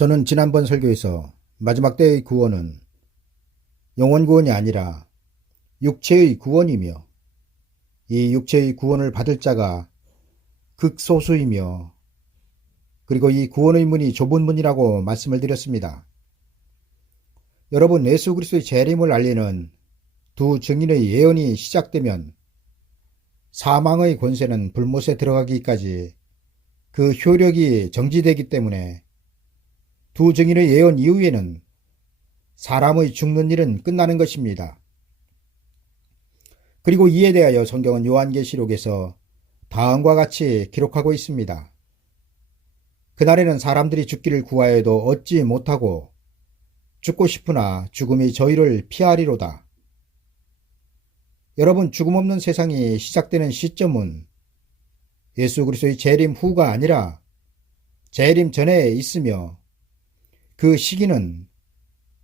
저는 지난번 설교에서 마지막 때의 구원은 영혼 구원이 아니라 육체의 구원이며 이 육체의 구원을 받을 자가 극소수이며 그리고 이 구원의 문이 좁은 문이라고 말씀을 드렸습니다. 여러분, 예수 그리스도의 재림을 알리는 두 증인의 예언이 시작되면 사망의 권세는 불못에 들어가기까지 그 효력이 정지되기 때문에 두 증인의 예언 이후에는 사람의 죽는 일은 끝나는 것입니다. 그리고 이에 대하여 성경은 요한계시록에서 다음과 같이 기록하고 있습니다. 그날에는 사람들이 죽기를 구하여도 얻지 못하고 죽고 싶으나 죽음이 저희를 피하리로다. 여러분, 죽음 없는 세상이 시작되는 시점은 예수 그리스도의 재림 후가 아니라 재림 전에 있으며 그 시기는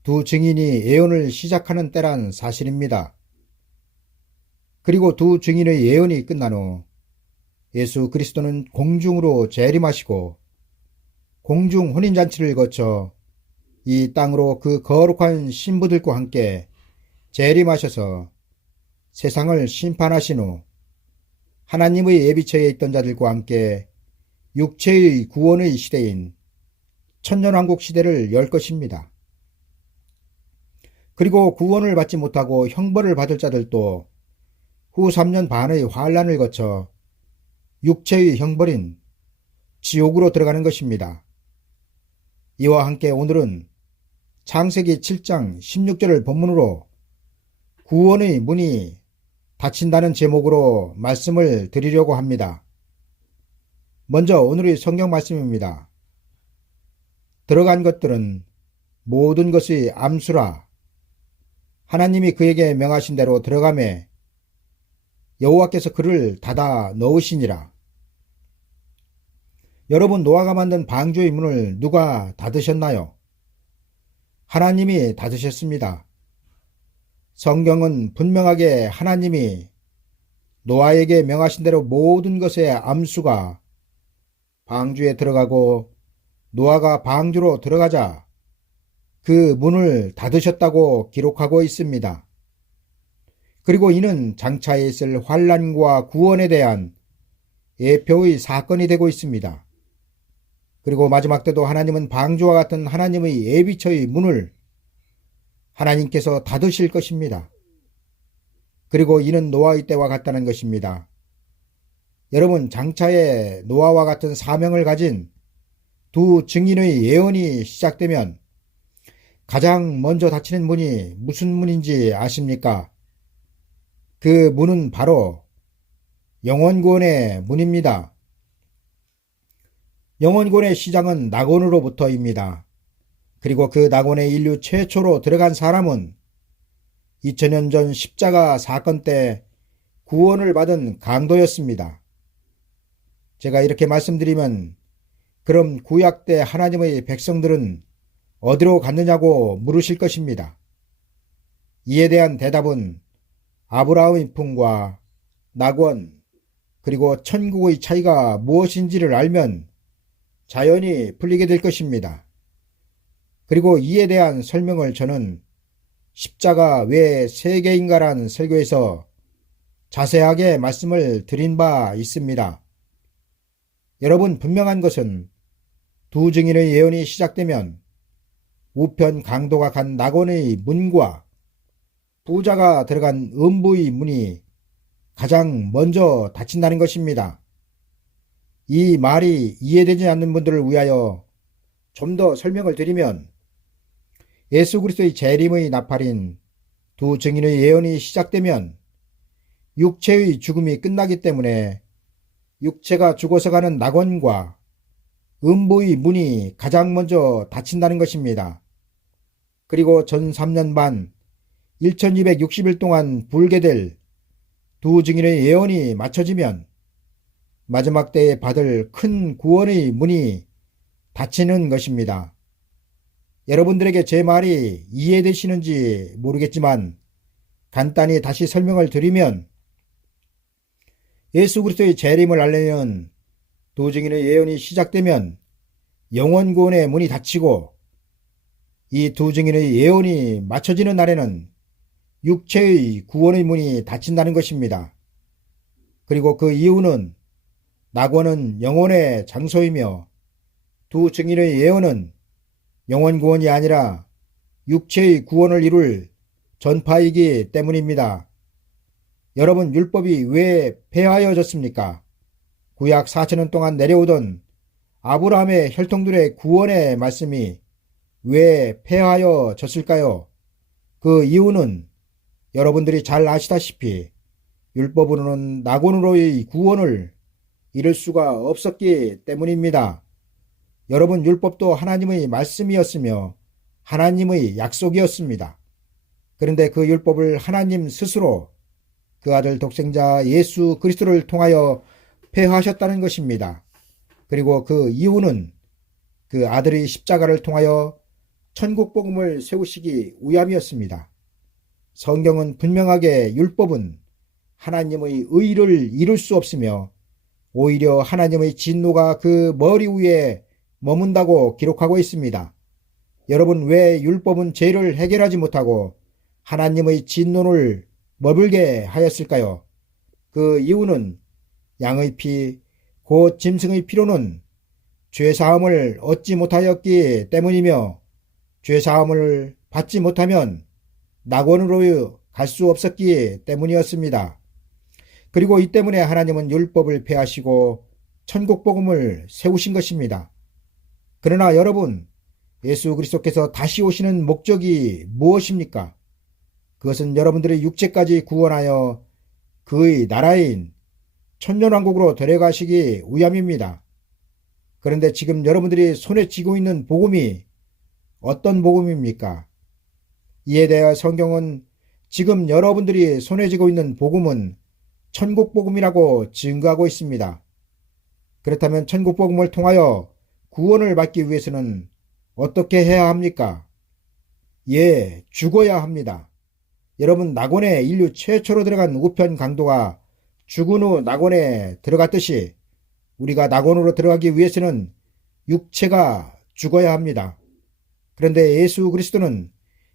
두 증인이 예언을 시작하는 때란 사실입니다. 그리고 두 증인의 예언이 끝난 후 예수 그리스도는 공중으로 재림하시고 공중 혼인잔치를 거쳐 이 땅으로 그 거룩한 신부들과 함께 재림하셔서 세상을 심판하신 후 하나님의 예비처에 있던 자들과 함께 육체의 구원의 시대인 천년왕국 시대를 열 것입니다. 그리고 구원을 받지 못하고 형벌을 받을 자들도 후 3년 반의 환란을 거쳐 육체의 형벌인 지옥으로 들어가는 것입니다. 이와 함께 오늘은 창세기 7장 16절을 본문으로 구원의 문이 닫힌다는 제목으로 말씀을 드리려고 합니다. 먼저 오늘의 성경 말씀입니다. 들어간 것들은 모든 것이 암수라. 하나님이 그에게 명하신 대로 들어가매 여호와께서 그를 닫아 넣으시니라. 여러분, 노아가 만든 방주의 문을 누가 닫으셨나요? 하나님이 닫으셨습니다. 성경은 분명하게 하나님이 노아에게 명하신 대로 모든 것의 암수가 방주에 들어가고 노아가 방주로 들어가자 그 문을 닫으셨다고 기록하고 있습니다. 그리고 이는 장차에 있을 환란과 구원에 대한 예표의 사건이 되고 있습니다. 그리고 마지막 때도 하나님은 방주와 같은 하나님의 예비처의 문을 하나님께서 닫으실 것입니다. 그리고 이는 노아의 때와 같다는 것입니다. 여러분, 장차에 노아와 같은 사명을 가진 두 증인의 예언이 시작되면 가장 먼저 닫히는 문이 무슨 문인지 아십니까? 그 문은 바로 영혼구원의 문입니다. 영혼구원의 시작은 낙원으로부터입니다. 그리고 그 낙원에 인류 최초로 들어간 사람은 2000년 전 십자가 사건 때 구원을 받은 강도였습니다. 제가 이렇게 말씀드리면 그럼 구약 때 하나님의 백성들은 어디로 갔느냐고 물으실 것입니다. 이에 대한 대답은 아브라함의 품과 낙원 그리고 천국의 차이가 무엇인지를 알면 자연히 풀리게 될 것입니다. 그리고 이에 대한 설명을 저는 십자가 왜 세 개인가라는 설교에서 자세하게 말씀을 드린 바 있습니다. 여러분, 분명한 것은 두 증인의 예언이 시작되면 우편 강도가 간 낙원의 문과 부자가 들어간 음부의 문이 가장 먼저 닫힌다는 것입니다. 이 말이 이해되지 않는 분들을 위하여 좀 더 설명을 드리면 예수 그리스도의 재림의 나팔인 두 증인의 예언이 시작되면 육체의 죽음이 끝나기 때문에 육체가 죽어서 가는 낙원과 음부의 문이 가장 먼저 닫힌다는 것입니다. 그리고 전 3년 반 1260일 동안 불게 될 두 증인의 예언이 맞춰지면 마지막 때에 받을 큰 구원의 문이 닫히는 것입니다. 여러분들에게 제 말이 이해되시는지 모르겠지만 간단히 다시 설명을 드리면 예수 그리스도의 재림을 알리는 두 증인의 예언이 시작되면 영원 구원의 문이 닫히고 이 두 증인의 예언이 맞춰지는 날에는 육체의 구원의 문이 닫힌다는 것입니다. 그리고 그 이유는 낙원은 영혼의 장소이며 두 증인의 예언은 영혼 구원이 아니라 육체의 구원을 이룰 전파이기 때문입니다. 여러분, 율법이 왜 폐하여졌습니까? 구약 4천년 동안 내려오던 아브라함의 혈통들의 구원의 말씀이 왜 폐하여졌을까요? 그 이유는 여러분들이 잘 아시다시피 율법으로는 낙원으로의 구원을 이룰 수가 없었기 때문입니다. 여러분, 율법도 하나님의 말씀이었으며 하나님의 약속이었습니다. 그런데 그 율법을 하나님 스스로 그 아들 독생자 예수 그리스도를 통하여 폐하하셨다는 것입니다. 그리고 그 이유는 그 아들의 십자가를 통하여 천국 복음을 세우시기 위함이었습니다. 성경은 분명하게 율법은 하나님의 의를 이룰 수 없으며 오히려 하나님의 진노가 그 머리 위에 머문다고 기록하고 있습니다. 여러분, 왜 율법은 죄를 해결하지 못하고 하나님의 진노를 머물게 하였을까요? 그 이유는 양의 피, 곧 짐승의 피로는 죄사함을 얻지 못하였기 때문이며 죄사함을 받지 못하면 낙원으로 갈 수 없었기 때문이었습니다. 그리고 이 때문에 하나님은 율법을 폐하시고 천국 복음을 세우신 것입니다. 그러나 여러분, 예수 그리스도께서 다시 오시는 목적이 무엇입니까? 그것은 여러분들의 육체까지 구원하여 그의 나라인 천년왕국으로 데려가시기 위함입니다. 그런데 지금 여러분들이 손에 쥐고 있는 복음이 어떤 복음입니까? 이에 대해 성경은 지금 여러분들이 손에 쥐고 있는 복음은 천국 복음이라고 증거하고 있습니다. 그렇다면 천국 복음을 통하여 구원을 받기 위해서는 어떻게 해야 합니까? 예, 죽어야 합니다. 여러분, 낙원에 인류 최초로 들어간 우편 강도가 죽은 후 낙원에 들어갔듯이 우리가 낙원으로 들어가기 위해서는 육체가 죽어야 합니다. 그런데 예수 그리스도는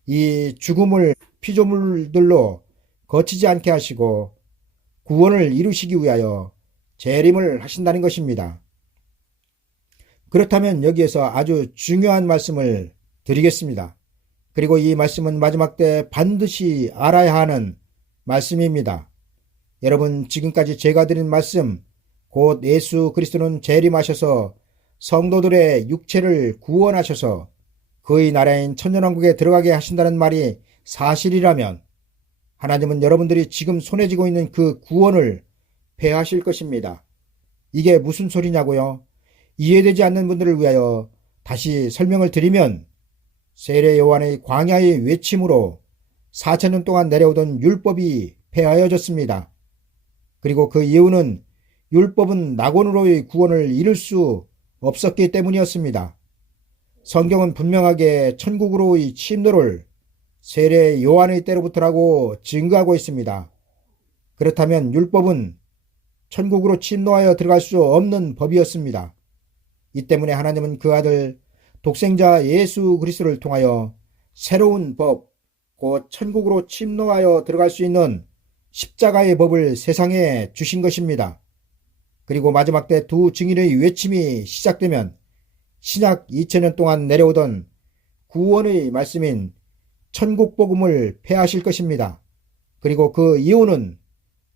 이 죽음을 피조물들로 거치지 않게 하시고 구원을 이루시기 위하여 재림을 하신다는 것입니다. 그렇다면 여기에서 아주 중요한 말씀을 드리겠습니다. 그리고 이 말씀은 마지막 때 반드시 알아야 하는 말씀입니다. 여러분, 지금까지 제가 드린 말씀, 곧 예수 그리스도는 재림하셔서 성도들의 육체를 구원하셔서 그의 나라인 천년왕국에 들어가게 하신다는 말이 사실이라면 하나님은 여러분들이 지금 손에 쥐고 있는 그 구원을 폐하실 것입니다. 이게 무슨 소리냐고요? 이해되지 않는 분들을 위하여 다시 설명을 드리면 세례 요한의 광야의 외침으로 4천년 동안 내려오던 율법이 폐하여졌습니다. 그리고 그 이유는 율법은 낙원으로의 구원을 이룰 수 없었기 때문이었습니다. 성경은 분명하게 천국으로의 침노를 세례 요한의 때로부터라고 증거하고 있습니다. 그렇다면 율법은 천국으로 침노하여 들어갈 수 없는 법이었습니다. 이 때문에 하나님은 그 아들 독생자 예수 그리스도를 통하여 새로운 법, 곧 천국으로 침노하여 들어갈 수 있는 십자가의 법을 세상에 주신 것입니다. 그리고 마지막 때 두 증인의 외침이 시작되면 신약 2000년 동안 내려오던 구원의 말씀인 천국 복음을 폐하실 것입니다. 그리고 그 이유는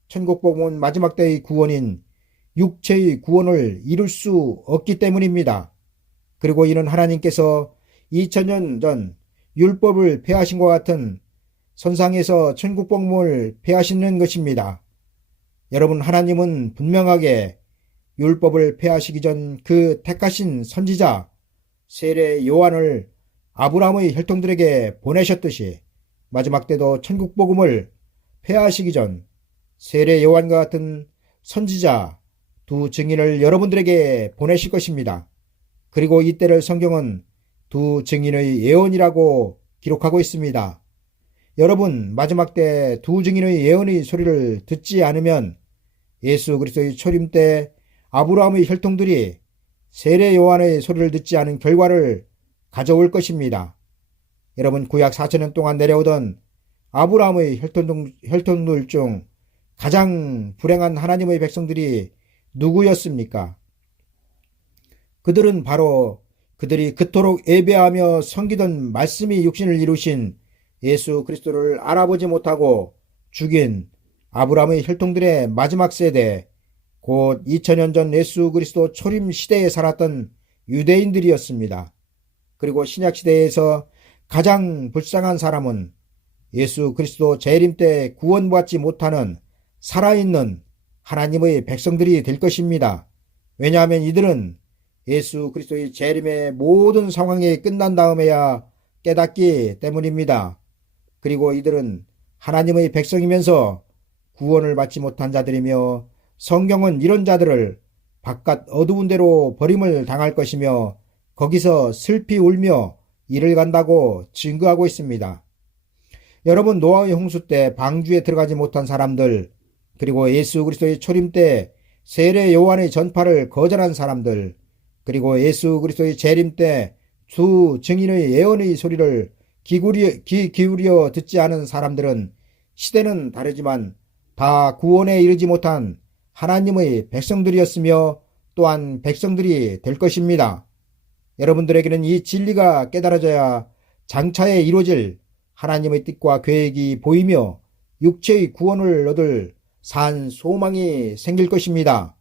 천국 복음은 마지막 때의 구원인 육체의 구원을 이룰 수 없기 때문입니다. 그리고 이는 하나님께서 2000년 전 율법을 폐하신 것 같은 선상에서 천국 복음을 폐하시는 것입니다. 여러분, 하나님은 분명하게 율법을 폐하시기 전 그 택하신 선지자 세례 요한을 아브라함의 혈통들에게 보내셨듯이 마지막 때도 천국 복음을 폐하시기 전 세례 요한과 같은 선지자 두 증인을 여러분들에게 보내실 것입니다. 그리고 이때를 성경은 두 증인의 예언이라고 기록하고 있습니다. 여러분, 마지막 때 두 증인의 예언의 소리를 듣지 않으면 예수 그리스도의 초림 때 아브라함의 혈통들이 세례 요한의 소리를 듣지 않은 결과를 가져올 것입니다. 여러분, 구약 4천년 동안 내려오던 아브라함의 혈통들 중 가장 불행한 하나님의 백성들이 누구였습니까? 그들은 바로 그들이 그토록 예배하며 섬기던 말씀이 육신을 이루신 예수 그리스도를 알아보지 못하고 죽인 아브라함의 혈통들의 마지막 세대, 곧 2000년 전 예수 그리스도 초림 시대에 살았던 유대인들이었습니다. 그리고 신약 시대에서 가장 불쌍한 사람은 예수 그리스도 재림 때 구원받지 못하는 살아있는 하나님의 백성들이 될 것입니다. 왜냐하면 이들은 예수 그리스도의 재림의 모든 상황이 끝난 다음에야 깨닫기 때문입니다. 그리고 이들은 하나님의 백성이면서 구원을 받지 못한 자들이며, 성경은 이런 자들을 바깥 어두운 데로 버림을 당할 것이며 거기서 슬피 울며 이를 간다고 증거하고 있습니다. 여러분, 노아의 홍수 때 방주에 들어가지 못한 사람들, 그리고 예수 그리스도의 초림 때 세례 요한의 전파를 거절한 사람들, 그리고 예수 그리스도의 재림 때 두 증인의 예언의 소리를 귀 기울여 듣지 않은 사람들은 시대는 다르지만 다 구원에 이르지 못한 하나님의 백성들이었으며 또한 백성들이 될 것입니다. 여러분들에게는 이 진리가 깨달아져야 장차에 이루어질 하나님의 뜻과 계획이 보이며 육체의 구원을 얻을 산 소망이 생길 것입니다.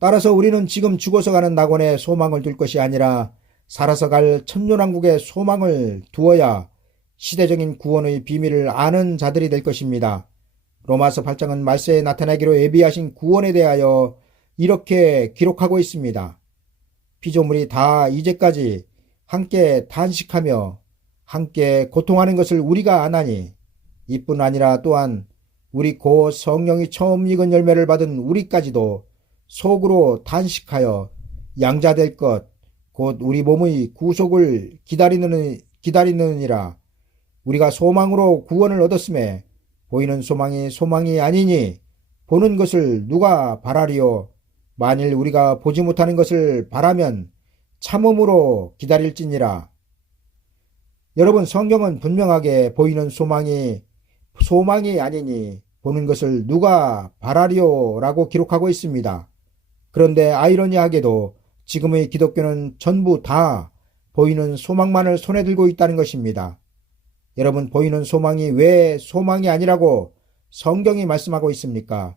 따라서 우리는 지금 죽어서 가는 낙원에 소망을 둘 것이 아니라 살아서 갈 천년왕국에 소망을 두어야 시대적인 구원의 비밀을 아는 자들이 될 것입니다. 로마서 8장은 말세에 나타나기로 예비하신 구원에 대하여 이렇게 기록하고 있습니다. 피조물이 다 이제까지 함께 탄식하며 함께 고통하는 것을 우리가 아나니, 이뿐 아니라 또한 우리 고 성령이 처음 익은 열매를 받은 우리까지도 속으로 탄식하여 양자될 것, 곧 우리 몸의 구속을 기다리느니라. 우리가 소망으로 구원을 얻었음에 보이는 소망이 아니니 보는 것을 누가 바라리요? 만일 우리가 보지 못하는 것을 바라면 참음으로 기다릴지니라. 여러분, 성경은 분명하게 보이는 소망이 아니니 보는 것을 누가 바라리요? 라고 기록하고 있습니다. 그런데 아이러니하게도 지금의 기독교는 전부 다 보이는 소망만을 손에 들고 있다는 것입니다. 여러분, 보이는 소망이 왜 소망이 아니라고 성경이 말씀하고 있습니까?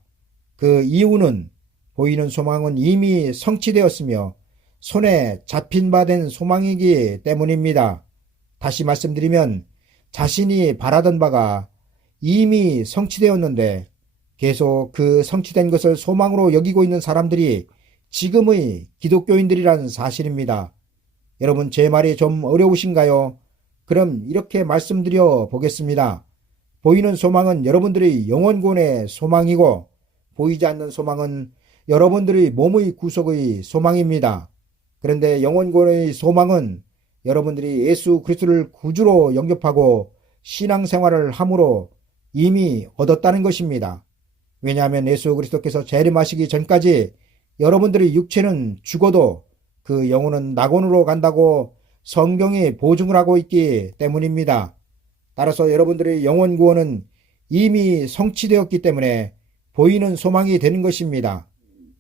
그 이유는 보이는 소망은 이미 성취되었으며 손에 잡힌 바 된 소망이기 때문입니다. 다시 말씀드리면 자신이 바라던 바가 이미 성취되었는데 계속 그 성취된 것을 소망으로 여기고 있는 사람들이 지금의 기독교인들이라는 사실입니다. 여러분, 제 말이 좀 어려우신가요? 그럼 이렇게 말씀드려 보겠습니다. 보이는 소망은 여러분들의 영혼권의 소망이고, 보이지 않는 소망은 여러분들의 몸의 구속의 소망입니다. 그런데 영혼권의 소망은 여러분들이 예수 그리스도를 구주로 영접하고 신앙생활을 함으로 이미 얻었다는 것입니다. 왜냐하면 예수 그리스도께서 재림하시기 전까지 여러분들의 육체는 죽어도 그 영혼은 낙원으로 간다고 성경이 보증을 하고 있기 때문입니다. 따라서 여러분들의 영혼 구원은 이미 성취되었기 때문에 보이는 소망이 되는 것입니다.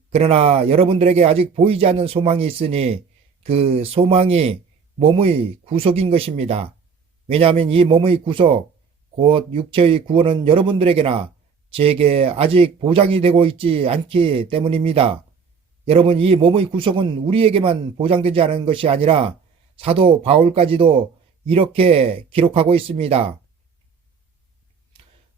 그러나 여러분들에게 아직 보이지 않는 소망이 있으니 그 소망이 몸의 구속인 것입니다. 왜냐하면 이 몸의 구속, 곧 육체의 구원은 여러분들에게나 제게 아직 보장이 되고 있지 않기 때문입니다. 여러분, 이 몸의 구속은 우리에게만 보장되지 않은 것이 아니라 사도 바울까지도 이렇게 기록하고 있습니다.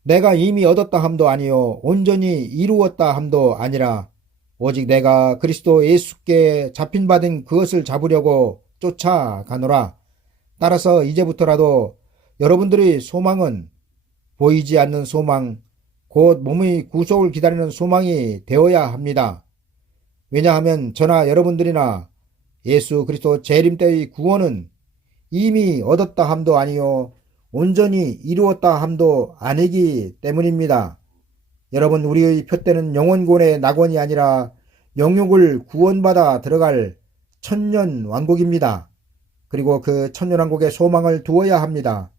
내가 이미 얻었다 함도 아니요 온전히 이루었다 함도 아니라 오직 내가 그리스도 예수께 잡힌 바 된 그것을 잡으려고 쫓아가노라. 따라서 이제부터라도 여러분들의 소망은 보이지 않는 소망, 곧 몸의 구속을 기다리는 소망이 되어야 합니다. 왜냐하면 저나 여러분들이나 예수 그리스도 재림 때의 구원은 이미 얻었다 함도 아니요 온전히 이루었다 함도 아니기 때문입니다. 여러분, 우리의 표대는 영혼권의 낙원이 아니라 영육을 구원받아 들어갈 천년왕국입니다. 그리고 그 천년왕국의 소망을 두어야 합니다.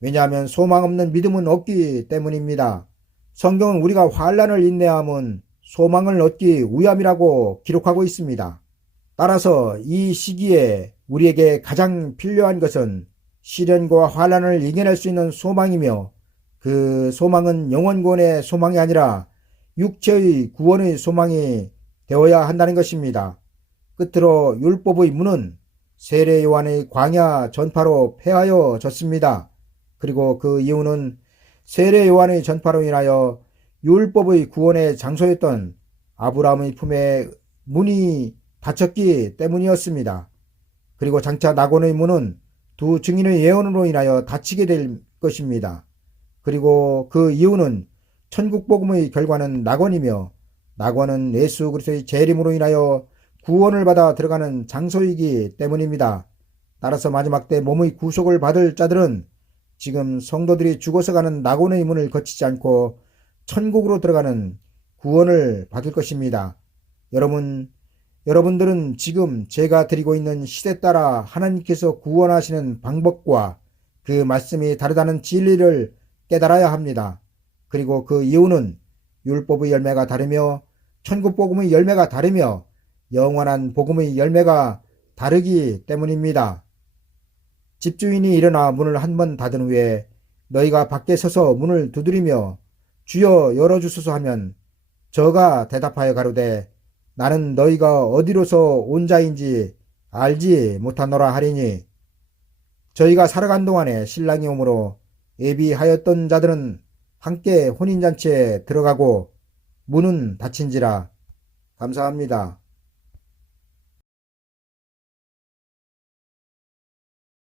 왜냐하면 소망 없는 믿음은 없기 때문입니다. 성경은 우리가 환난을 인내함은 소망을 얻기 위함이라고 기록하고 있습니다. 따라서 이 시기에 우리에게 가장 필요한 것은 시련과 환난을 이겨낼 수 있는 소망이며, 그 소망은 영원구원의 소망이 아니라 육체의 구원의 소망이 되어야 한다는 것입니다. 끝으로 율법의 문은 세례 요한의 광야 전파로 폐하여졌습니다. 그리고 그 이유는 세례 요한의 전파로 인하여 율법의 구원의 장소였던 아브라함의 품에 문이 닫혔기 때문이었습니다. 그리고 장차 낙원의 문은 두 증인의 예언으로 인하여 닫히게 될 것입니다. 그리고 그 이유는 천국 복음의 결과는 낙원이며, 낙원은 예수 그리스도의 재림으로 인하여 구원을 받아 들어가는 장소이기 때문입니다. 따라서 마지막 때 몸의 구속을 받을 자들은 지금 성도들이 죽어서 가는 낙원의 문을 거치지 않고 천국으로 들어가는 구원을 받을 것입니다. 여러분들은 지금 제가 드리고 있는 시대 따라 하나님께서 구원하시는 방법과 그 말씀이 다르다는 진리를 깨달아야 합니다. 그리고 그 이유는 율법의 열매가 다르며 천국 복음의 열매가 다르며 영원한 복음의 열매가 다르기 때문입니다. 집주인이 일어나 문을 한 번 닫은 후에 너희가 밖에 서서 문을 두드리며 주여 열어주소서 하면 저가 대답하여 가로되 나는 너희가 어디로서 온 자인지 알지 못하노라 하리니, 저희가 살아간 동안에 신랑이 오므로 예비하였던 자들은 함께 혼인잔치에 들어가고 문은 닫힌지라. 감사합니다.